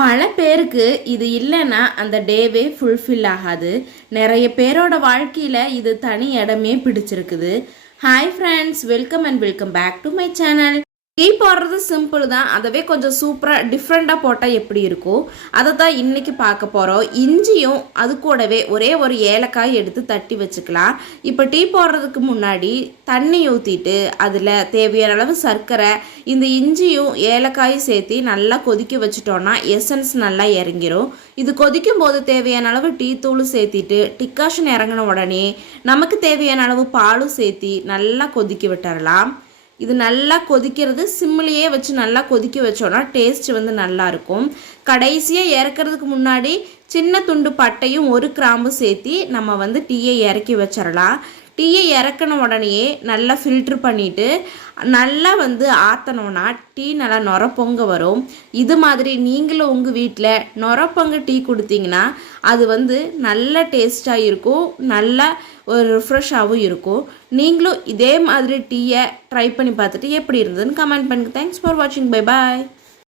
பல பேருக்கு இது இல்லைன்னா அந்த டேவே ஃபுல்ஃபில் ஆகாது. நிறைய பேரோட வாழ்க்கையில் இது தனி இடமே பிடிச்சிருக்குது. Hi friends, welcome and welcome back to my channel. Tea போடுறது சிம்பிள் தான், அதவே கொஞ்சம் சூப்பராக டிஃப்ரெண்ட்டாக போட்டால் எப்படி இருக்கும் அதை தான் இன்றைக்கி பார்க்க போகிறோம். இஞ்சியும் அது கூடவே ஒரே ஒரு ஏலக்காய் எடுத்து தட்டி வச்சுக்கலாம். இப்போ டீ போடுறதுக்கு முன்னாடி தண்ணி ஊற்றிட்டு அதில் தேவையான அளவு சர்க்கரை, இந்த இஞ்சியும் ஏலக்காயும் சேர்த்து நல்லா கொதிக்க வச்சுட்டோன்னா எசன்ஸ் நல்லா இறங்கிரும். இது கொதிக்கும் போது தேவையான அளவு டீ தூள் சேர்த்திட்டு டிக்காஷன் இறங்கின உடனே நமக்கு தேவையான அளவு பாலும் சேர்த்தி நல்லா கொதிக்க விட்டுறலாம். இது நல்லா கொதிக்கிறது சிம்மிலேயே வச்சு நல்லா கொதிக்க வச்சோன்னா டேஸ்ட் நல்லாயிருக்கும். கடைசியாக இறக்கிறதுக்கு முன்னாடி சின்ன துண்டு பட்டையும் ஒரு கிராம்பு சேர்த்தி நம்ம டீயை இறக்கி வச்சிடலாம். டீயை இறக்கின உடனேயே நல்லா ஃபில்ட்ரு பண்ணிவிட்டு நல்லா ஆற்றணுன்னா டீ நல்லா நொரப்பொங்க வரும். இது மாதிரி நீங்களும் உங்கள் வீட்டில் நொரப்பொங்க டீ கொடுத்தீங்கன்னா அது நல்ல டேஸ்ட்டாக இருக்கும், நல்லா ஒரு ரிஃப்ரெஷ்ஷாகவும் இருக்கும். நீங்களும் இதே மாதிரி டீயை ட்ரை பண்ணி பார்த்துட்டு எப்படி இருந்ததுன்னு கமெண்ட் பண்ணுங்கள். தேங்க்ஸ் ஃபார் வாட்சிங். Bye bye.